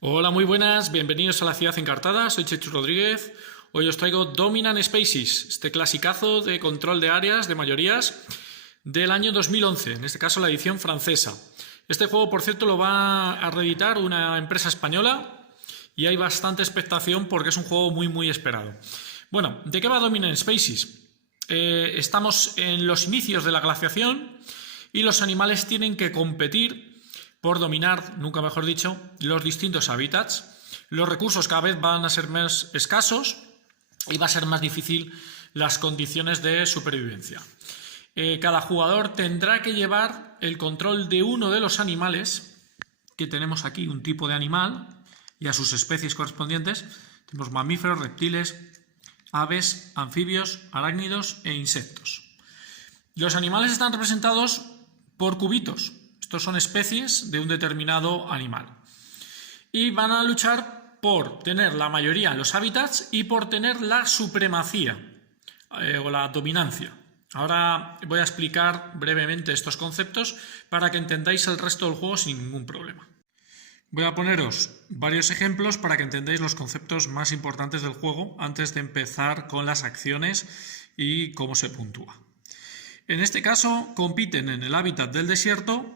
Hola, muy buenas, bienvenidos a la Ciudad Encartada, soy Chechu Rodríguez. Hoy os traigo Dominant Spaces, este clasicazo de control de áreas de mayorías del año 2011, en este caso la edición francesa. Este juego, por cierto, lo va a reeditar una empresa española y hay bastante expectación porque es un juego muy esperado. Bueno, ¿de qué va Dominant Spaces? Estamos en los inicios de la glaciación y los animales tienen que competir por dominar, nunca mejor dicho, los distintos hábitats. Los recursos cada vez van a ser más escasos y va a ser más difícil las condiciones de supervivencia. Cada jugador tendrá que llevar el control de uno de los animales, que tenemos aquí un tipo de animal y a sus especies correspondientes. Tenemos mamíferos, reptiles, aves, anfibios, arácnidos e insectos. Los animales están representados por cubitos. Estos son especies de un determinado animal. Y van a luchar por tener la mayoría en los hábitats y por tener la supremacía o la dominancia. Ahora voy a explicar brevemente estos conceptos para que entendáis el resto del juego sin ningún problema. Voy a poneros varios ejemplos para que entendáis los conceptos más importantes del juego antes de empezar con las acciones y cómo se puntúa. En este caso compiten en el hábitat del desierto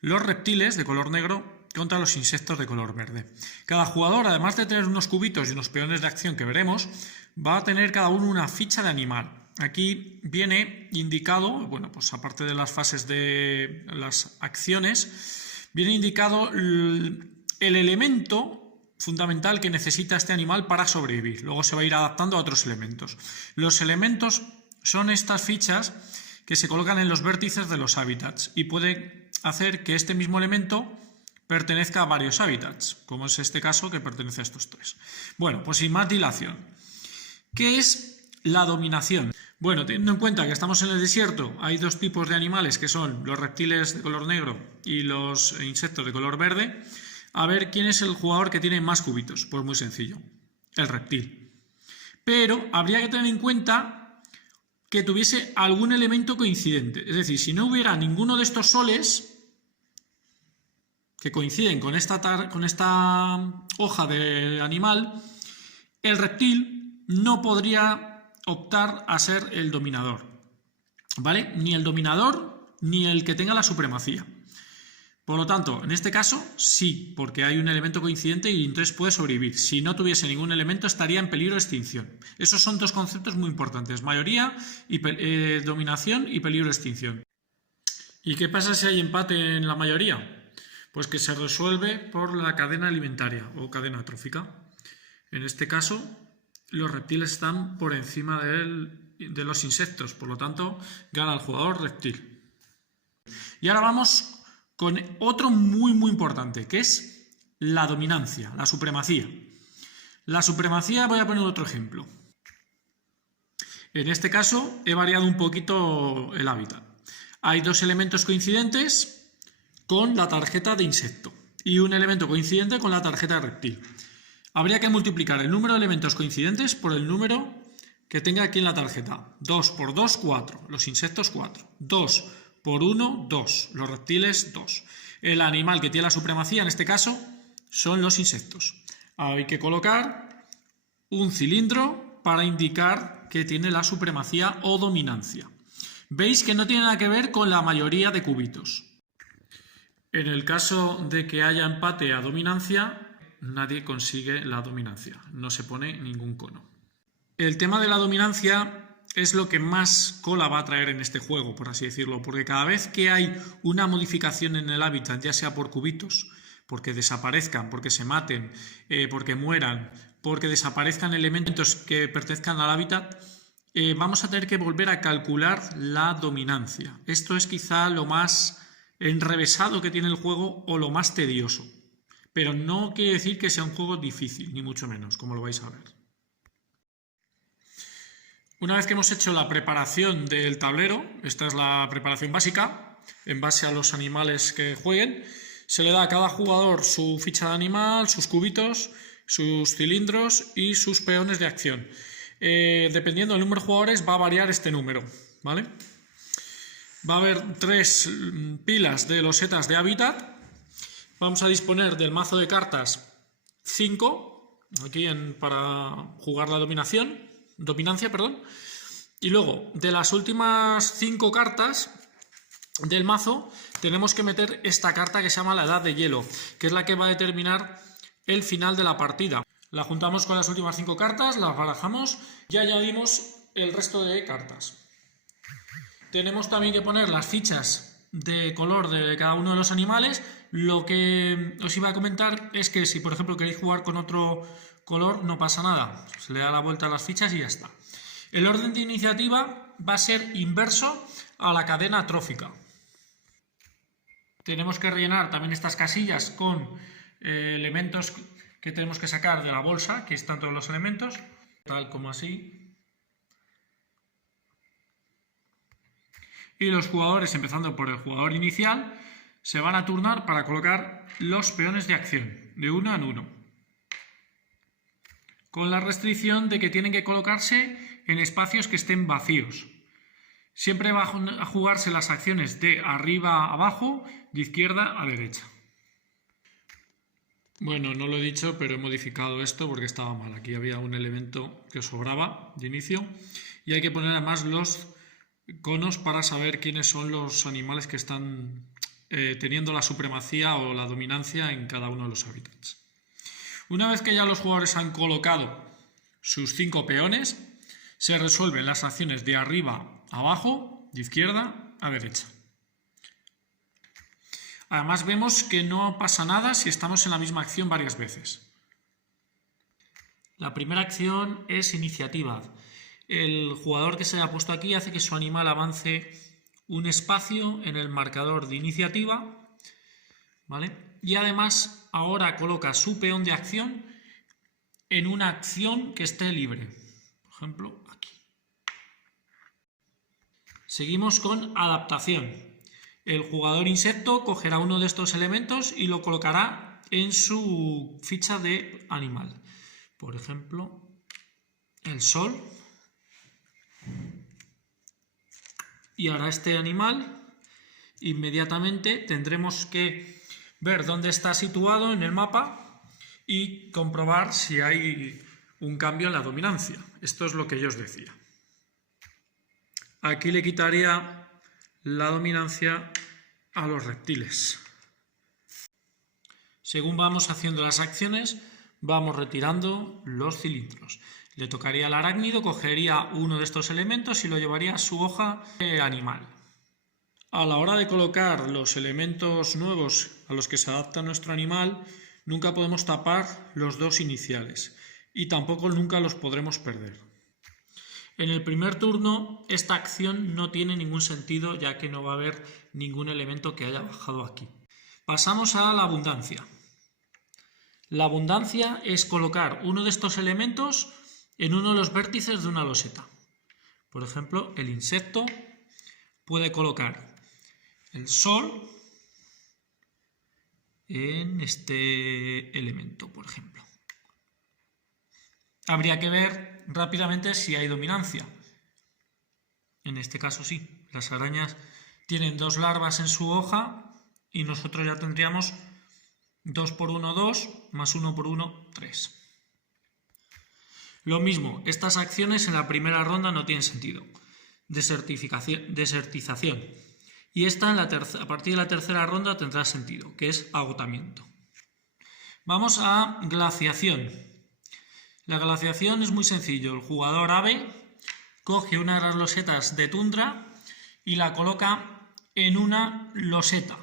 los reptiles de color negro contra los insectos de color verde. Cada jugador, además de tener unos cubitos y unos peones de acción que veremos, va a tener cada uno una ficha de animal. Aquí viene indicado, bueno, pues aparte de las fases de las acciones, viene indicado el elemento fundamental que necesita este animal para sobrevivir. Luego se va a ir adaptando a otros elementos. Los elementos son estas fichas que se colocan en los vértices de los hábitats y puede hacer que este mismo elemento pertenezca a varios hábitats, como es este caso que pertenece a estos tres. Bueno, pues sin más dilación, ¿qué es la dominación? Bueno, teniendo en cuenta que estamos en el desierto, hay dos tipos de animales que son los reptiles de color negro y los insectos de color verde. A ver quién es el jugador que tiene más cubitos. Pues muy sencillo, el reptil. Pero habría que tener en cuenta que tuviese algún elemento coincidente. Es decir, si no hubiera ninguno de estos soles que coinciden con esta hoja del animal, el reptil no podría optar a ser el dominador, ¿vale? Ni el dominador ni el que tenga la supremacía. Por lo tanto, en este caso sí, porque hay un elemento coincidente y entonces puede sobrevivir. Si no tuviese ningún elemento estaría en peligro de extinción. Esos son dos conceptos muy importantes, mayoría, y dominación y peligro de extinción. ¿Y qué pasa si hay empate en la mayoría? Pues que se resuelve por la cadena alimentaria o cadena trófica. En este caso, los reptiles están por encima de los insectos, por lo tanto, gana el jugador reptil. Y ahora vamos con otro muy importante, que es la dominancia, la supremacía. La supremacía, voy a poner otro ejemplo. En este caso he variado un poquito el hábitat. Hay dos elementos coincidentes con la tarjeta de insecto y un elemento coincidente con la tarjeta de reptil. Habría que multiplicar el número de elementos coincidentes por el número que tenga aquí en la tarjeta. 2 por 2, 4. Los insectos, 4. 2 por 1, 2. Los reptiles, 2. El animal que tiene la supremacía, en este caso, son los insectos. Hay que colocar un cilindro para indicar que tiene la supremacía o dominancia. Veis que no tiene nada que ver con la mayoría de cubitos. En el caso de que haya empate a dominancia, nadie consigue la dominancia. No se pone ningún cono. El tema de la dominancia es lo que más cola va a traer en este juego, por así decirlo, porque cada vez que hay una modificación en el hábitat, ya sea por cubitos, porque desaparezcan, porque se maten, porque mueran, porque desaparezcan elementos que pertenezcan al hábitat, vamos a tener que volver a calcular la dominancia. Esto es quizá lo más enrevesado que tiene el juego o lo más tedioso, pero no quiere decir que sea un juego difícil, ni mucho menos, como lo vais a ver. Una vez que hemos hecho la preparación del tablero, esta es la preparación básica, en base a los animales que jueguen, se le da a cada jugador su ficha de animal, sus cubitos, sus cilindros y sus peones de acción. Dependiendo del número de jugadores va a variar este número, ¿vale? Va a haber 3 pilas de losetas de hábitat. Vamos a disponer del mazo de cartas 5 aquí para jugar la dominancia, perdón. Y luego, de las últimas 5 cartas del mazo, tenemos que meter esta carta que se llama la Edad de Hielo, que es la que va a determinar el final de la partida. La juntamos con las últimas 5 cartas, las barajamos y añadimos el resto de cartas. Tenemos también que poner las fichas de color de cada uno de los animales. Lo que os iba a comentar es que si por ejemplo queréis jugar con otro color no pasa nada, se le da la vuelta a las fichas y ya está. El orden de iniciativa va a ser inverso a la cadena trófica. Tenemos que rellenar también estas casillas con elementos que tenemos que sacar de la bolsa, que están todos los elementos, tal como así. Y los jugadores, empezando por el jugador inicial, se van a turnar para colocar los peones de acción, de uno en uno, con la restricción de que tienen que colocarse en espacios que estén vacíos. Siempre van a jugarse las acciones de arriba a abajo, de izquierda a derecha. Bueno, no lo he dicho, pero he modificado esto porque estaba mal. Aquí había un elemento que sobraba de inicio y hay que poner además los conos para saber quiénes son los animales que están teniendo la supremacía o la dominancia en cada uno de los hábitats. Una vez que ya los jugadores han colocado sus 5 peones, se resuelven las acciones de arriba a abajo, de izquierda a derecha. Además vemos que no pasa nada si estamos en la misma acción varias veces. La primera acción es iniciativa. El jugador que se haya puesto aquí hace que su animal avance un espacio en el marcador de iniciativa, ¿vale? Y además ahora coloca su peón de acción en una acción que esté libre. Por ejemplo, aquí. Seguimos con adaptación. El jugador insecto cogerá uno de estos elementos y lo colocará en su ficha de animal. Por ejemplo, el sol. Y ahora este animal, inmediatamente tendremos que ver dónde está situado en el mapa y comprobar si hay un cambio en la dominancia. Esto es lo que yo os decía. Aquí le quitaría la dominancia a los reptiles. Según vamos haciendo las acciones, vamos retirando los cilindros. Le tocaría al arácnido, cogería uno de estos elementos y lo llevaría a su hoja animal. A la hora de colocar los elementos nuevos a los que se adapta nuestro animal, nunca podemos tapar los 2 iniciales y tampoco nunca los podremos perder. En el primer turno esta acción no tiene ningún sentido ya que no va a haber ningún elemento que haya bajado aquí. Pasamos a la abundancia. La abundancia es colocar uno de estos elementos en uno de los vértices de una loseta. Por ejemplo, el insecto puede colocar el sol en este elemento, por ejemplo. Habría que ver rápidamente si hay dominancia. En este caso sí, las arañas tienen 2 larvas en su hoja y nosotros ya tendríamos 2 por 1, 2, más 1 por 1, 3. Lo mismo, estas acciones en la primera ronda no tienen sentido. Desertización. Y esta a partir de la tercera ronda tendrá sentido, que es agotamiento. Vamos a glaciación. La glaciación es muy sencillo. El jugador ave coge una de las losetas de tundra y la coloca en una loseta.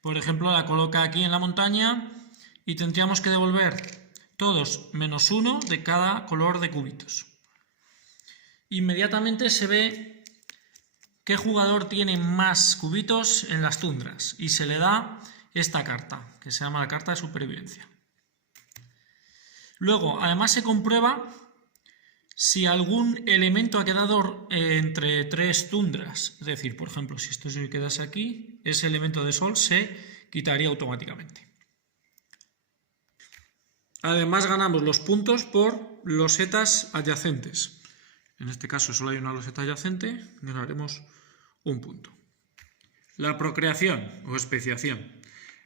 Por ejemplo, la coloca aquí en la montaña y tendríamos que devolver todos menos 1 de cada color de cubitos. Inmediatamente se ve qué jugador tiene más cubitos en las tundras y se le da esta carta, que se llama la carta de supervivencia. Luego, además se comprueba si algún elemento ha quedado entre 3 tundras. Es decir, por ejemplo, si esto se quedase aquí, ese elemento de sol se quitaría automáticamente. Además ganamos los puntos por losetas adyacentes. En este caso solo hay una loseta adyacente, ganaremos un punto. La procreación o especiación.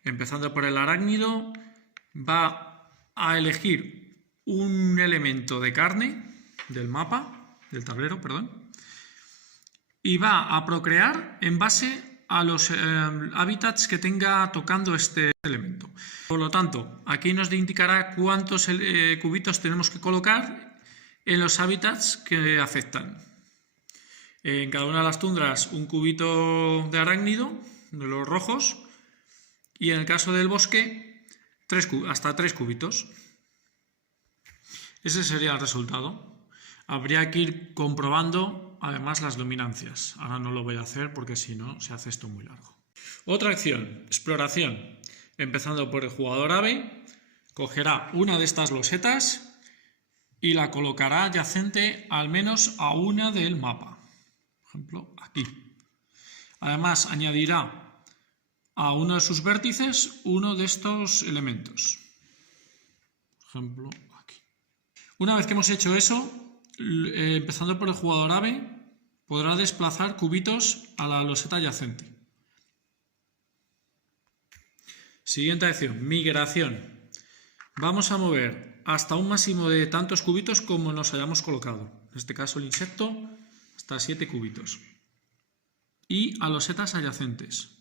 Empezando por el arácnido, va a elegir un elemento de carne del mapa, del tablero, perdón, y va a procrear en base a los hábitats que tenga tocando este elemento. Por lo tanto, aquí nos indicará cuántos cubitos tenemos que colocar en los hábitats que afectan. En cada una de las tundras un cubito de arácnido, de los rojos, y en el caso del bosque hasta 3 cubitos. Ese sería el resultado. Habría que ir comprobando además las dominancias. Ahora no lo voy a hacer porque si no se hace esto muy largo. Otra acción, exploración. Empezando por el jugador ave, cogerá una de estas losetas y la colocará adyacente al menos a una del mapa. Por ejemplo, aquí. Además añadirá a uno de sus vértices uno de estos elementos. Por ejemplo, aquí. Una vez que hemos hecho eso, empezando por el jugador ave, podrá desplazar cubitos a la loseta adyacente. Siguiente acción, migración. Vamos a mover hasta un máximo de tantos cubitos como nos hayamos colocado. En este caso el insecto hasta 7 cubitos. Y a losetas adyacentes.